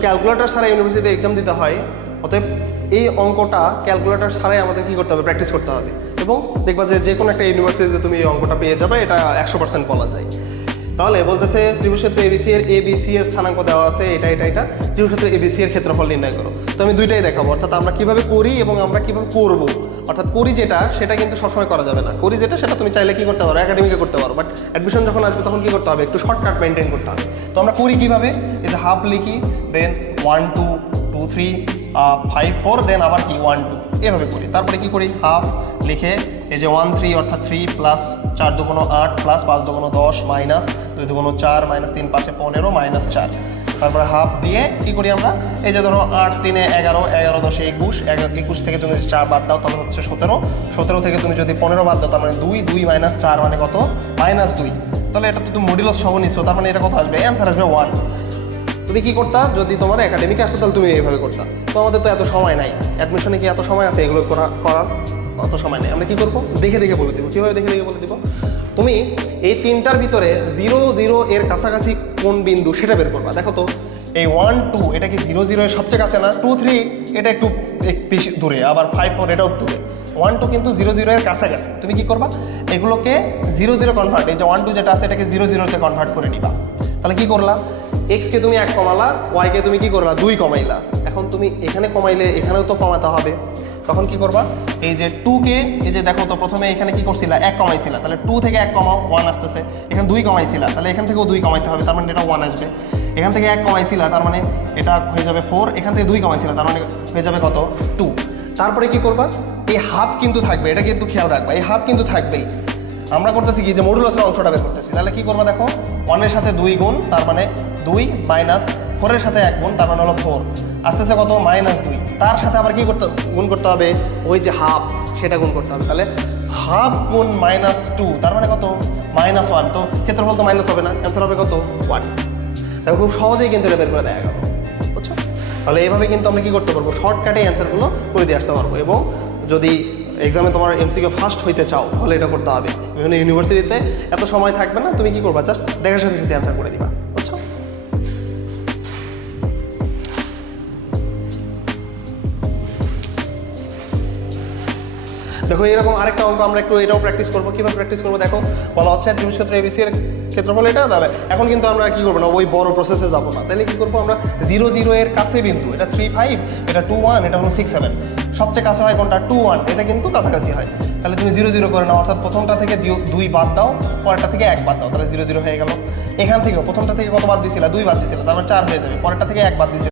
Calculator ছাড়া ইউনিভার্সিটিতে exam দিতে হয়। অতএব এই অঙ্কটা ক্যালকুলেটর ছাড়াই আমাদের কি করতে হবে? প্র্যাকটিস করতে হবে। এবং দেখবা যে যে কোনো একটা ইউনিভার্সিটিতে তুমি এই অঙ্কটা পেয়ে যাবে, এটা একশো পার্সেন্ট বলা যায়। তাহলে বলতেছে ত্রিভুজক্ষেত্র এবিসি এর এবিসি এর স্থানাঙ্ক দেওয়া আছে, এটা এটা এটা। ত্রিভুজক্ষেত্র এবিসি এর ক্ষেত্রফল নির্ণয় করো। তো আমি দুইটাই দেখাবো, অর্থাৎ আমরা কীভাবে করি এবং আমরা কীভাবে করব। অর্থাৎ করি যেটা, সেটা কিন্তু সবসময় করা যাবে না। করি যেটা, সেটা তুমি চাইলে কি করতে পারো একাডেমিকে করতে পারো। বাট অ্যাডমিশন যখন আসবে, তখন কি করতে হবে? একটু শর্টকাট মেনটেন করতে হবে। তো আমরা করি কীভাবে? এই যে হাফ লিখি then one two two three five four then আবার কি ওয়ান টু এভাবে করি। তারপরে কি করি? হাফ লিখে এই যে ওয়ান থ্রি অর্থাৎ থ্রি প্লাস চার দুগুণ আট প্লাস পাঁচ দুগুণ দশ মাইনাস দুই দুগুণ চার মাইনাস তিন পাঁচে পনেরো মাইনাস চার। তারপরে হাফ দিয়ে কি করি আমরা? এই যে ধরো আট, তিনে এগারো এগারো, দশে একুশ একুশ থেকে তুমি যদি চার বাদ দাও তাহলে হচ্ছে সতেরো। সতেরো থেকে তুমি যদি পনেরো বাদ দাও তার মানে দুই দুই মাইনাস চার মানে কত? মাইনাস দুই। তাহলে এটা তো তুমি মডিউলাস সহ নিচ্ছ তার মানে এটা কত আসবে? অ্যান্সার আসবে ওয়ান তুমি কি করতা? যদি তোমার একাডেমিকে আসতো, তাহলে তুমি এইভাবে করতা। তো আমাদের তো এত সময় নাই। অ্যাডমিশনে কি এত সময় আছে এগুলো করা করার? অত সময় নেই। আমরা কি করব? দেখে দেখে বলে দেবো। কীভাবে দেখে দেখে বলে দেবো? তুমি এই তিনটার ভিতরে জিরো জিরো এর কাছাকাছি কোন বিন্দু সেটা বের করবা। দেখো তো, এই ওয়ান টু এটা কি জিরো জিরো এর সবচেয়ে কাছে না? টু থ্রি এটা একটু এক- বেশি দূরে, আবার ফাইভ ফোর এটাও দূরে। ওয়ান টু কিন্তু জিরো জিরো এর কাছাকাছি। তুমি কি করবা? এগুলোকে জিরো জিরো কনভার্ট এই যে ওয়ান টু যেটা আছে, এটাকে জিরো জিরোতে কনভার্ট করে নিবা। তাহলে কি করলা? এক্স কে তুমি এক কমালা ওয়াই কে তুমি কি করলা? দুই কমাইলা। এখন তুমি এখানে কমাইলে এখানেও তো কমাতে হবে। তখন কি করবা? এই যে টু কে, এই যে দেখো তো প্রথমে এখানে কি করছিলা? এক কমাইছিলা। তাহলে টু থেকে এক কমাও ওয়ান আসতেছে। এখানে দুই কমাইছিলা। তাহলে এখান থেকেও দুই কমাইতে হবে, তার মানে এটা ওয়ান আসবে। এখান থেকে এক কমাইছিলা, তার মানে এটা হয়ে যাবে ফোর এখান থেকে দুই কমাইছিলা, তার মানে হয়ে যাবে কত? টু তারপরে কি করবা? এই হাফ কিন্তু থাকবে, এটা কিন্তু খেয়াল রাখবা, এই হাফ কিন্তু থাকবেই। আমরা করতেছি কি? যে মডুলাসের অংশটা বের করতেছি। তাহলে কি করব দেখো? ওয়ানের সাথে দুই গুণ, তার মানে দুই মাইনাস ফোরের সাথে এক গুণ, তার মানে হলো ফোর আস্তে আস্তে কত? মাইনাস দুই। তার সাথে আবার কি করতে গুণ করতে হবে? ওই যে হাফ সেটা গুণ করতে হবে। তাহলে হাফ গুণ মাইনাস টু তার মানে কত? মাইনাস ওয়ান তো ক্ষেত্রফল তো মাইনাস হবে না। অ্যান্সার হবে কত? ওয়ান দেখো, খুব সহজেই কিন্তু এটা বের করে দেখা গেল। বুঝছ? তাহলে এইভাবে কিন্তু আমরা কি করতে পারব? শর্টকাটে অ্যান্সারগুলো করে দিয়ে আসতে পারব। এবং যদি এক্সামে তোমার এমসিকে ফার্স্ট হইতে চাও, তাহলে এটা করতে হবে। বিভিন্ন ইউনিভার্সিটিতে এত সময় থাকবে না, তুমি কি করবা? জাস্ট দেখার সাথে সাথে অ্যান্সার করে দিবা দেখো, এরকম আরেকটা অঙ্ক আমরা একটু এটাও প্র্যাকটিস করব। কীভাবে প্র্যাকটিস করব? দেখো, বলা হচ্ছে ত্রিভুজ ক্ষেত্র এবিসি এর ক্ষেত্রফল এটা তবে এখন কিন্তু আমরা কি করব না, ওই বড় প্রসেসে যাব না। তাহলে কি করব আমরা? জিরো জিরো এর কাছে বিন্দু, এটা থ্রি ফাইভ এটা টু ওয়ান এটা হলো সিক্স সেভেন সবচেয়ে কাছে হয় কোনটা? টু ওয়ান এটা কিন্তু কাছাকাছি হয়। তাহলে তুমি জিরো জিরো করে নাও। অর্থাৎ প্রথমটা থেকে দুই বাদ দাও, পরেরটা থেকে এক বাদ দাও। তাহলে জিরো জিরো হয়ে গেল। এখান থেকে প্রথমটা থেকে কত বাদ দিয়েছিলা দুই বাদ দিয়েছিলা তার মানে চার হয়ে যাবে। পরেরটা থেকে এক বাদ দিয়েছিল